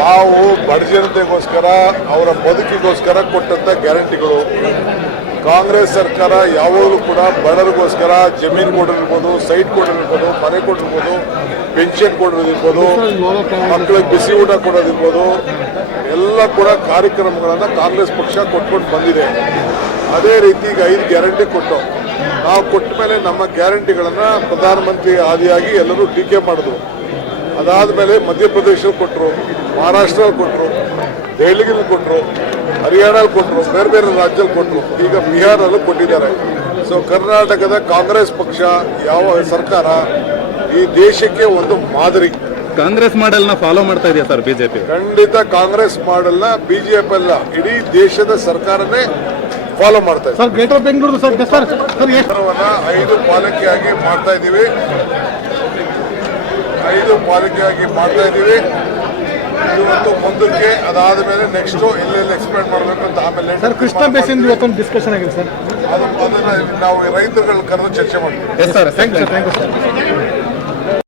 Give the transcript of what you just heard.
ನಾವು ಬಡ ಜನತೆಗೋಸ್ಕರ ಅವರ ಬದುಕಿಗೋಸ್ಕರ ಕೊಟ್ಟಂಥ ಗ್ಯಾರಂಟಿಗಳು. ಕಾಂಗ್ರೆಸ್ ಸರ್ಕಾರ ಯಾವಾಗಲೂ ಕೂಡ ಬಡವರಿಗೋಸ್ಕರ ಜಮೀನು ಕೊಡಿರ್ಬೋದು, ಸೈಟ್ ಕೊಡಿರ್ಬೋದು, ಮನೆ ಕೊಡಿರ್ಬೋದು, ಪೆನ್ಷನ್ ಕೊಡೋದಿರ್ಬೋದು, ಮಕ್ಕಳಿಗೆ ಬಿಸಿ ಊಟ ಕೊಡೋದಿರ್ಬೋದು, ಎಲ್ಲ ಕೂಡ ಕಾರ್ಯಕ್ರಮಗಳನ್ನು ಕಾಂಗ್ರೆಸ್ ಪಕ್ಷ ಕೊಟ್ಕೊಂಡು ಬಂದಿದೆ. ಅದೇ ರೀತಿ ಈಗ ಐದು ಗ್ಯಾರಂಟಿ ಕೊಟ್ಟು, ನಾವು ಕೊಟ್ಟ ಮೇಲೆ ನಮ್ಮ ಗ್ಯಾರಂಟಿಗಳನ್ನು ಪ್ರಧಾನಮಂತ್ರಿ ಆದಿಯಾಗಿ ಎಲ್ಲರೂ ಟೀಕೆ ಮಾಡಿದ್ರು. ಅದಾದ ಮೇಲೆ ಮಧ್ಯಪ್ರದೇಶ ಕೊಟ್ಟರು ಮಹಾರಾಷ್ಟ್ರ ಕೊಟ್ಟರು ದೆಹಲಿಗೆ ಕೊಟ್ಟರು ಹರಿಯಾಣಲ್ಲಿ ಕೊಟ್ಟರು ಬೇರೆ ಬೇರೆ ರಾಜ್ಯದಲ್ಲಿ ಕೊಟ್ಟರು ಈಗ ಬಿಹಾರಲ್ಲೂ ಕೊಟ್ಟಿದ್ದಾರೆ. ಸೊ ಕರ್ನಾಟಕದ ಕಾಂಗ್ರೆಸ್ ಪಕ್ಷ ಯಾವ ಸರ್ಕಾರ ಈ ದೇಶಕ್ಕೆ ಒಂದು ಮಾದರಿ. ಕಾಂಗ್ರೆಸ್ ಮಾಡೆಲ್ನ ಫಾಲೋ ಮಾಡ್ತಾ ಇದೆಯಾ ಸರ್ ಬಿಜೆಪಿ ಖಂಡಿತ ಕಾಂಗ್ರೆಸ್ ಮಾಡೆಲ್ನ ಬಿಜೆಪಿ ಅಲ್ಲ ಇಡೀ ದೇಶದ ಸರ್ಕಾರನೇ ಫಾಲೋ ಮಾಡ್ತಾ ಇದೆ. Sir greater Bengaluru sir sir ಐದು ಪಾಲಿಕೆಯಾಗಿ ಮಾಡ್ತಾ ಇದ್ದೀವಿ ಐದು ಪಾಲಿಕೆಯಾಗಿ ಮಾಡ್ತಾ ಇದ್ದೀವಿ ಇವತ್ತು ಮುಂದಕ್ಕೆ ಅದಾದ ಮೇಲೆ ನೆಕ್ಸ್ಟ್ ಎಲ್ಲೆಲ್ಲಿ ಎಕ್ಸ್ಪ್ಲೇನ್ ಮಾಡಬೇಕು ಅಂತ ಆಮೇಲೆ ಸರ್ ಕೃಷ್ಣ ಬೇಸಿಂದ ಇವತ್ತೊಂದು ಡಿಸ್ಕಷನ್ ಆಗಿದೆ ಸರ್ ಅದು ಅದನ್ನ ನಾವು ರೈತರುಗಳು ಕರೆದು ಚರ್ಚೆ ಮಾಡ್ತೀವಿ.